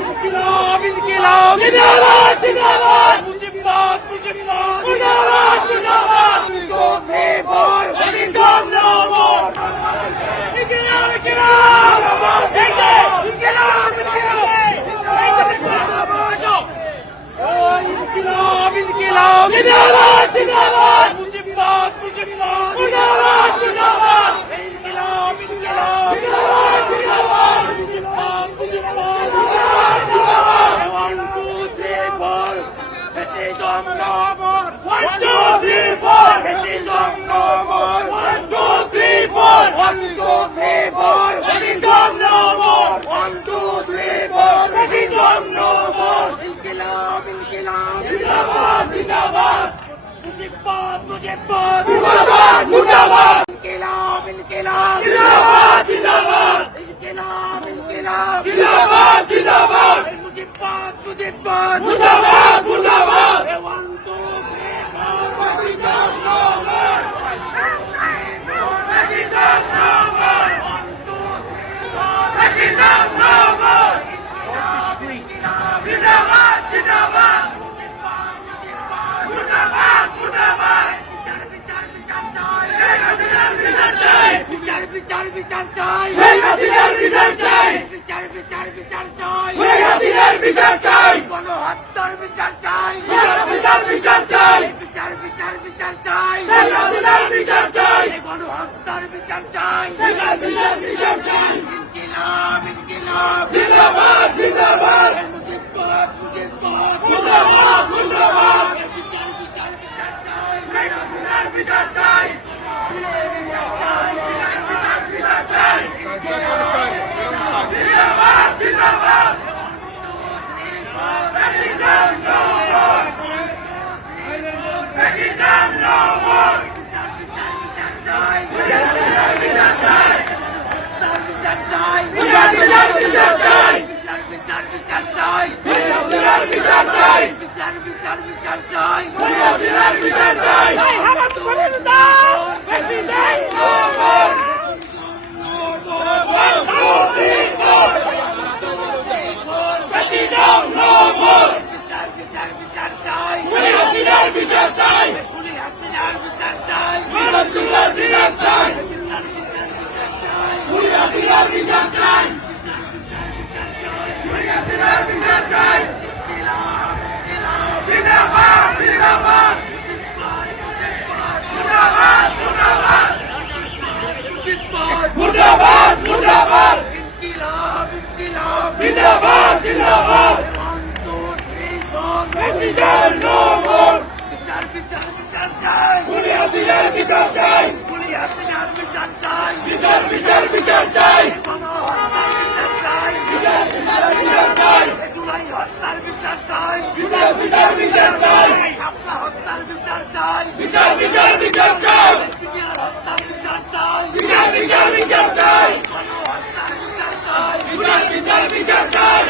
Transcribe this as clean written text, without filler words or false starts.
ইনকিলাব ইনকিলাব জিন্দাবাদ জিন্দাবাদ মুজিবাদ মুজিবাদ জিন্দাবাদ জিন্দাবাদ কোথে বল ইনকিলাব নবর ইনকিলাব ইনকিলাব ইনকিলাব ইনকিলাব ইনকিলাব জিন্দাবাদ জিন্দাবাদ মুজিবাদ মুজিবাদ জিন্দাবাদ জিন্দাবাদ ইনকিলাব ইনকিলাব জিন্দাবাদ জিন্দাবাদ মুজিবাদ মুজিবাদ জিন্দাবাদ জিন্দাবাদ 1 2 3 4 fascism no more 1 2 3 4 fascism no more 1 2 3 4 1 2 3 4 fascism no more 1 2 3 4 fascism no more ইনকিলাব ইনকিলাব জিন্দাবাদ জিন্দাবাদ মুজিবাদ মুজিবাদ জিন্দাবাদ জিন্দাবাদ ইনকিলাব ইনকিলাব জিন্দাবাদ জিন্দাবাদ ইনকিলাব ইনকিলাব জিন্দাবাদ জিন্দাবাদ মুজিবাদ মুজিবাদ জিন্দাবাদ জিন্দাবাদ 1 2 3 4 fascism no more fascism no more 1 2 3 4 fascism no more জিন্দাবাদ জিন্দাবাদ মুজিবাদ মুজিবাদ বিচার বিচার বিচার চাই শেখ হাসিনার বিচার চাই বিচার বিচার বিচার চাই শেখ হাসিনার বিচার চাই গণহত্যার বিচার চাই শেখ হাসিনার বিচার চাই বিচার বিচার বিচার চাই শেখ হাসিনার বিচার চাই গণহত্যার বিচার চাই শেখ হাসিনার বিচার চাই ইনকিলাব ইনকিলাব জিন্দাবাদ জিন্দাবাদ মুজিবাদ মুজিবাদ জিন্দাবাদ জিন্দাবাদ বিচার বিচার বিচার চাই শেখ হাসিনার বিচার চাই মুর্দাবাদ মুর্দাবাদ ইনকিলাব ইনকিলাব জিন্দাবাদ জিন্দাবাদ 1 2 3 4 fascism no more বিচার বিচার বিচার চাই খুনি হাসিনার বিচার চাই খুনি হাসিনার বিচার চাই বিচার বিচার বিচার চাই গণহত্যার বিচার চাই বিচার বিচার বিচার চাই জুলাই হত্যার বিচার চাই বিচার বিচার বিচার চাই শাপলা হত্যার বিচার চাই বিচার বিচার বিচার চাই হত্যার বিচার চাই বিচার বিচার বিচার চাই গণহত্যার বিচার চাই বিচার বিচার বিচার চাই